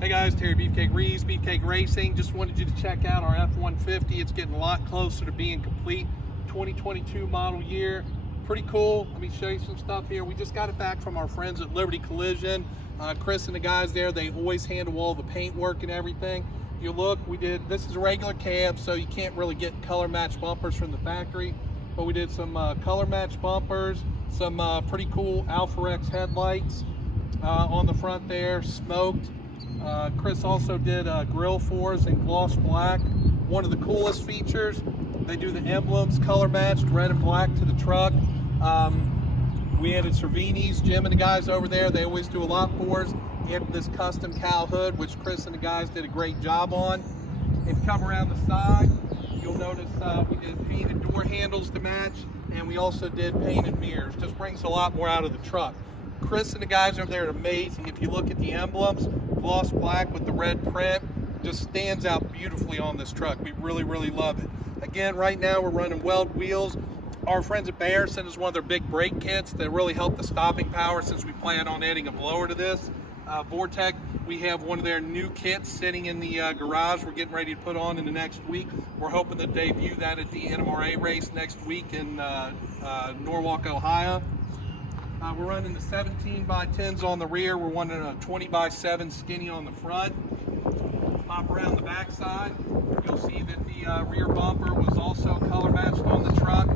Hey guys, Terry Beefcake Reeves, Beefcake Racing. Just wanted you to check out our F-150. It's getting a lot closer to being complete. 2022 model year. Pretty cool. Let me show you some stuff here. We just got it back from our friends at Liberty Collision. Chris and the guys there, they always handle all the paint work and everything. You look, this is a regular cab, so you can't really get color match bumpers from the factory. But we did some color match bumpers, some pretty cool Alpha X headlights on the front there, smoked. Chris also did grill for us in gloss black. One of the coolest features, they do the emblems color matched, red and black to the truck. We added Cervini's, Jim and the guys over there, they always do a lot for us. Added this custom cow hood, which Chris and the guys did a great job on. If you come around the side, you'll notice we did painted door handles to match, and we also did painted mirrors. Just brings a lot more out of the truck. Chris and the guys over there are amazing. If you look at the emblems, gloss black with the red print, just stands out beautifully on this truck. We really, really love it. Again, right now we're running weld wheels. Our friends at Bayer sent us one of their big brake kits that really help the stopping power since we plan on adding a blower to this. Vortech, we have one of their new kits sitting in the garage we're getting ready to put on in the next week. We're hoping to debut that at the NMRA race next week in Norwalk, Ohio. We're running the 17x10s on the rear. We're running a 20x7 skinny on the front. Pop around the back side. You'll see that the rear bumper was also color matched on the truck.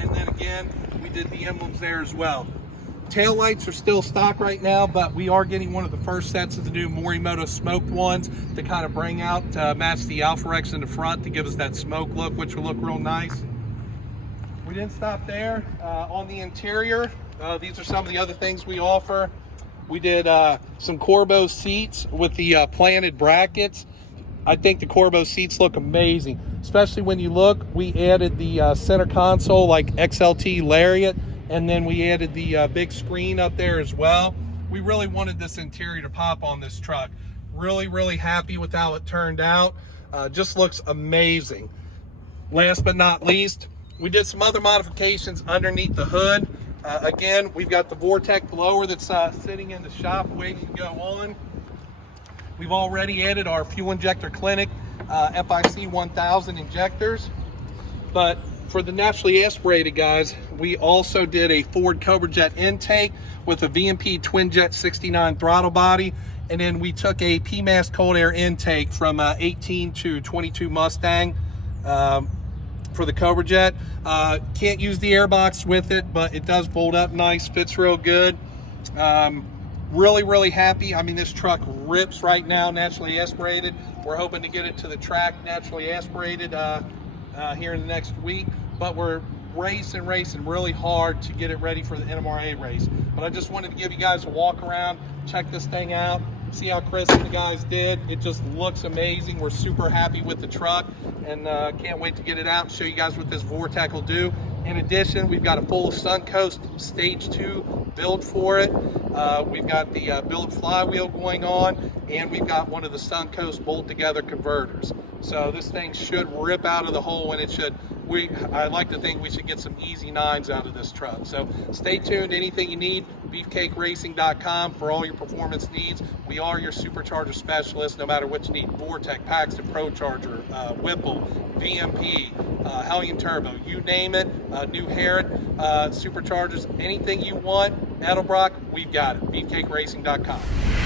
And then again, we did the emblems there as well. Tail lights are still stock right now, but we are getting one of the first sets of the new Morimoto smoked ones to kind of bring out, match the Alpha X in the front to give us that smoke look, which will look real nice. We didn't stop there. On the interior, these are some of the other things we offer. We did some Corbeau seats with the planted brackets. I think the Corbeau seats look amazing, especially when you look, we added the center console like XLT Lariat, and then we added the big screen up there as well. We really wanted this interior to pop on this truck. Really, really happy with how it turned out. Just looks amazing. Last but not least, we did some other modifications underneath the hood. Again, we've got the Vortech blower that's sitting in the shop waiting to go on. We've already added our fuel injector clinic FIC 1000 injectors. But for the naturally aspirated guys, we also did a Ford Cobra Jet intake with a VMP twin jet 69 throttle body. And then we took a PMAS cold air intake from 18 to 22 Mustang. For the Cobra Jet. Can't use the airbox with it, but it does bolt up nice, fits real good. Really, really happy. I mean, this truck rips right now, naturally aspirated. We're hoping to get it to the track naturally aspirated here in the next week, but we're racing really hard to get it ready for the NMRA race. But I just wanted to give you guys a walk around, check this thing out, see how Chris and the guys did. It just looks amazing. We're super happy with the truck, and can't wait to get it out and show you guys what this Vortech will do. In addition, we've got a full Suncoast Stage 2 build for it. We've got the billet flywheel going on, and we've got one of the Suncoast bolt together converters. So this thing should rip out of the hole, and it should. I like to think we should get some easy nines out of this truck. So stay tuned. Anything you need, beefcakeracing.com for all your performance needs. We are your supercharger specialist, no matter what you need. Vortech, Paxton, ProCharger, Whipple, VMP, Hellion Turbo, you name it. New Herod, superchargers, anything you want, Edelbrock, we've got it. Beefcakeracing.com.